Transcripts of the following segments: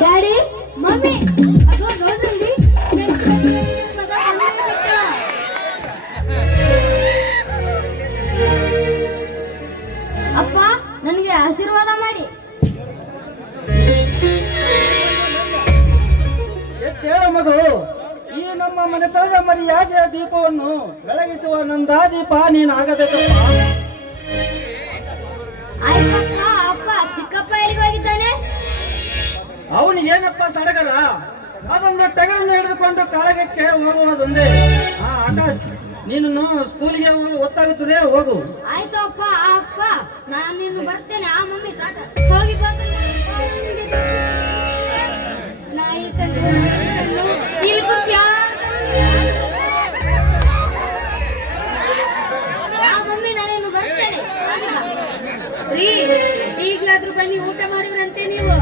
Daddy mummy ಅದು ನೋಡ್ರಿ ಅಪ್ಪ ನನಗೆ ಆಶೀರ್ವಾದ ಮಾಡಿ. ಕೇಳ ಮಗು, ಈ ನಮ್ಮ ಮನೆತನದ ಮರ್ಯಾದೆಯ ದೀಪವನ್ನು ಬೆಳಗಿಸುವ ನಂದಾದೀಪ ನೀನಾಗಬೇಕಪ್ಪ. ಆಯ್ತಕ್ಕ. ಅಪ್ಪ ಚಿಕ್ಕಪ್ಪ ಎಲ್ಲಿಗೆ ಹೋಗಿದ್ದಾನೆ? ಅವನಿಗೇನಪ್ಪ ಸಡಗರ, ಅದೊಂದು ಟಗರನ್ನು ಹಿಡಿದುಕೊಂಡು ಕಾಳಗಕ್ಕೆ ಹೋಗುವುದೊಂದೇ. ಆಕಾಶ್, ನೀನು ಸ್ಕೂಲಿಗೆ ಗೊತ್ತಾಗುತ್ತದೆ, ಹೋಗು. ಆಯ್ತು ಅಪ್ಪ. ಅಪ್ಪ ನಾನು ಇನ್ನು ಬರ್ತೇನೆ. ಮಮ್ಮಿ ಟಾಟಾ. ಹೋಗಿ ಮಮ್ಮಿ ನಾನಿನ್ನು ಬರ್ತೇನೆ. ಈಗಲಾದ್ರೂ ಬನ್ನಿ, ಊಟ ಮಾಡಿದ್ರಂತೆ ನೀವು.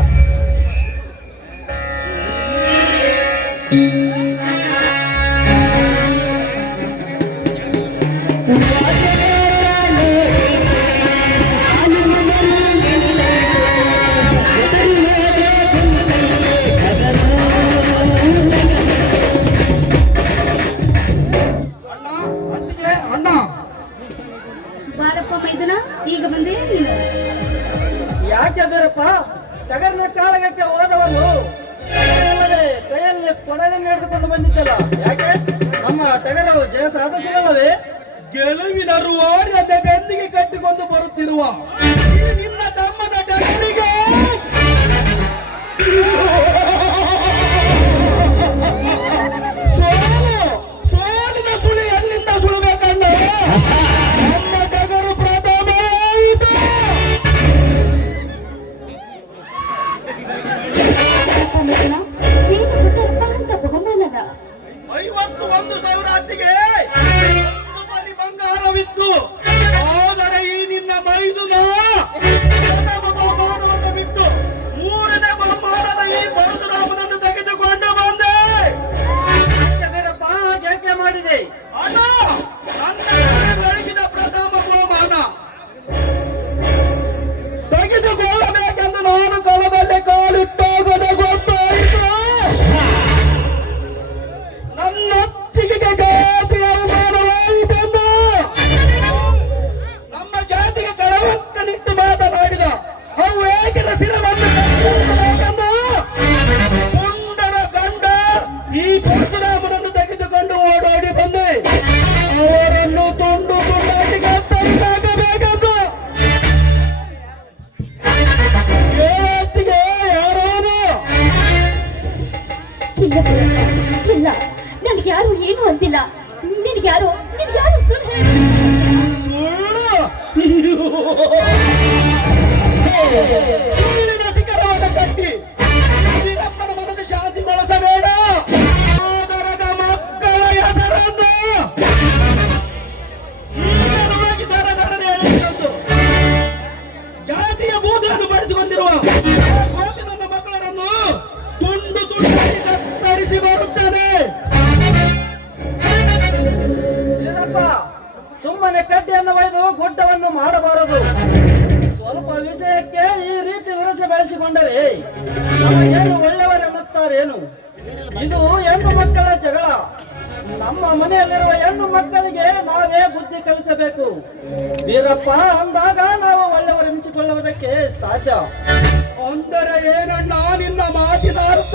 ಬಾರಪ್ಪ ಮೈದನ, ಈಗ ಬಂದೆ ನೀನು. ಯಾಕೆ ಬೇರಪ್ಪ, ಟಗರ್ನ ಕಾಳಗಕ್ಕೆ ಹೋದವನು ಕೈಯಲ್ಲಿ ಕೊಡಲಿಯನ್ನು ಹಿಡಿದುಕೊಂಡು ಬಂದಿದ್ದಲ್ಲ, ಯಾಕೆ? ನಮ್ಮ ಟಗರು ಜಯ ಸಾಧಿಸಲವೇ? ಗೆಲುವಿನ ರುವಾರಿಯದ ಬೆನ್ನಿಗೆ ಕಟ್ಟಿಕೊಂಡು ಬರುತ್ತಿರುವ ನಿನ್ನ ತಮ್ಮನ ಟಗರಿಗೆ ಸೋಲಿನ ಸುಳಿ ಎಲ್ಲಿಂದ ಸುಳಬೇಕಂದ್ರೆ ನಮ್ಮ ಟಗರು ಪ್ರಥಮ ಅಂತ ಬಹುಮಾನದ 51,000 ಹತ್ತಿಗೆ ಬಂಗಾರವಿತ್ತು. ಆದರೆ ಈ ನಿನ್ನ ಮೈದುನ ಪ್ರಥಮ ಬಹುಮಾನವನ್ನು ಬಿಟ್ಟು ಮೂರನೇ ಬಹುಮಾನದ ಈ ಪರಶುರಾಮನನ್ನು ತೆಗೆದುಕೊಂಡು ಬಂದೆ. ಬೇರಪ್ಪ, ಯಾಕೆ ಮಾಡಿದೆ? ಅಣ್ಣ, ನನ್ನ ಗಳಿಸಿದ ಪ್ರಥಮ ಬಹುಮಾನ ತೆಗೆದುಕೊಳ್ಳಬೇಕೆಂದು ನಾನು ಕಳದಲ್ಲಿ ಕಾಲಿಟ್ಟಾಗದೆ ಗೊತ್ತಾಯಿತು. ನನ್ನ ಅತ್ತಿಗೆ ಜಾತಿಯ ಅವಮಾನವಾಯಿತೆಂದು ನಮ್ಮ ಜಾತಿಗೆ ಕಳವಂಕನಿಟ್ಟು ಮಾತನಾಡಿದ ಅವು ಏಕಿನ ಶಿರವನ್ನು ಕತ್ತರಿಸಬೇಕೆಂದು ಪುಂಡರ ಗಂಡ ಈ ಪರಶುರಾಮನನ್ನು ತೆಗೆದುಕೊಂಡು ಓಡೋಡಿ ಬಂದೆ. ಅವರನ್ನು ತುಂಡು ತುಂಡಾಗಿ ಕತ್ತರಿಸಾಗಬೇಕೆಂದು ಅತ್ತಿಗೆ ಯಾರು? ಇಲ್ಲ, ನನಗೆ ಯಾರು ಏನು ಅಂತಿಲ್ಲ. ನಿನಗ್ಯಾರು ಸುಳ್ಳು ಹೇಳಿ ಸುಳ್ಳಿನ ಶಿಖರವನ್ನು ಕಟ್ಟಿ ವೀರಪ್ಪನ ಮನಸ್ಸು ಶಾಂತಿಗೊಳಿಸಬೇಡ. ಆದರದ ಮಕ್ಕಳ ಹೆಸರನ್ನು ಈಗಲವಾಗಿ ದರದರನೆ ಎಳೆದುಕೊಂಡು ಜಾತಿಯ ಬೂದನ್ನು ಪಡಿಸಿಕೊಂಡಿರುವ ನನ್ನ ಮಕ್ಕಳನ್ನು ತುಂಡು ತುಂಡಾಗಿ ಕತ್ತರಿಸಿ ಬರುತ್ತಾನೆ. ಏನಪ್ಪ, ಸುಮ್ಮನೆ ಕಡ್ಡಿಯನ್ನು ಒಯ್ದು ಗುಡ್ಡವನ್ನು ಮಾಡಬಾರದು. ಸ್ವಲ್ಪ ವಿಷಯಕ್ಕೆ ಈ ರೀತಿ ವಿರಸ ಬೆಳೆಸಿಕೊಂಡರೆ ನಮಗೇನು ಒಳ್ಳೆಯವರೆನ್ನುತ್ತಾರೇನು? ಇದು ಹೆಣ್ಣು ಮಕ್ಕಳ ಜಗಳ. ನಮ್ಮ ಮನೆಯಲ್ಲಿರುವ ಹೆಣ್ಣು ಮಕ್ಕಳಿಗೆ ನಾವೇ ಬುದ್ಧಿ ಕಲಿಸಬೇಕು. ವೀರಪ್ಪ ಅಂದಾಗ ನಾವು ಒಳ್ಳೆಯವರೆನಿಸಿಕೊಳ್ಳುವುದಕ್ಕೆ ಸಾಧ್ಯ. ಅಂದರೆ ಏನಣ್ಣ ನಿನ್ನ ಮಾತಿನ ಅರ್ಥ?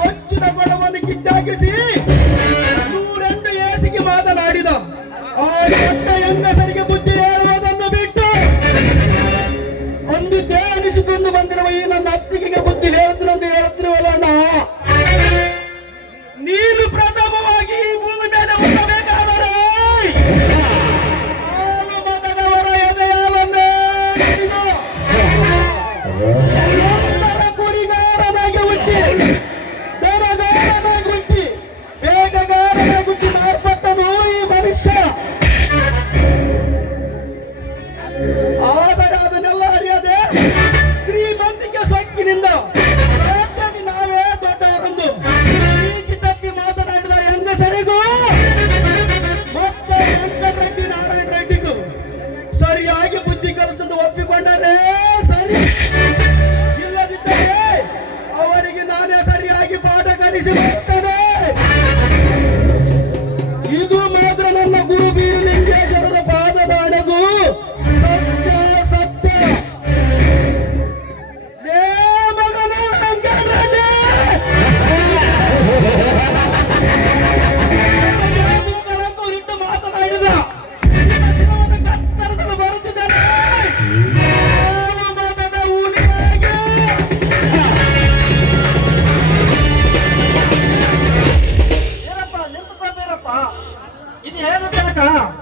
ಹೊಚ್ಚಿನ ಗೊಡವನ್ನು ಕಿತ್ತಾಕಿಸಿ 102 ಏಸಿಗೆ ಮಾತನಾಡಿದ ಆ ದೊಡ್ಡ ಹೆಂಗಸರಿಗೆ ಬುದ್ಧಿ ಹೇಳುವುದನ್ನು ಬಿಟ್ಟು ಒಂದು ದೇವನಿಸಿಕೊಂಡು ಬಂದಿರುವ ಈ ನನ್ನ ಅತ್ತಿಗೆಗೆ ಬುದ್ಧಿ ಹೇಳ್ತೀನಂತ ಹೇಳುತ್ತಿರುವಲ್ಲ ಅಣ್ಣ. ನೀನು ಪ್ರಥಮವಾಗಿ ಈ ಭೂಮಿ ಮೇಲೆ ಹುಟ್ಟಬೇಕಾದರೆ ಆರು ಮತದವರ ಎದೆಯಾಲನ್ನೇ ಕುರಿಗಾರನಾಗಿ ಹುಟ್ಟಿ ದನಗಾರನಾಗಿ ಹುಟ್ಟಿ ಬೇಟೆಗಾರನಾಗಿ ಹುಟ್ಟಿ ಮಾರ್ಪಟ್ಟನು ಈ ಮನುಷ್ಯ. ಆದರೆ ಅದನ್ನೆಲ್ಲ ಅರಿಯದೆ ಶ್ರೀಮಂತಿಕೆ ಭಾರತ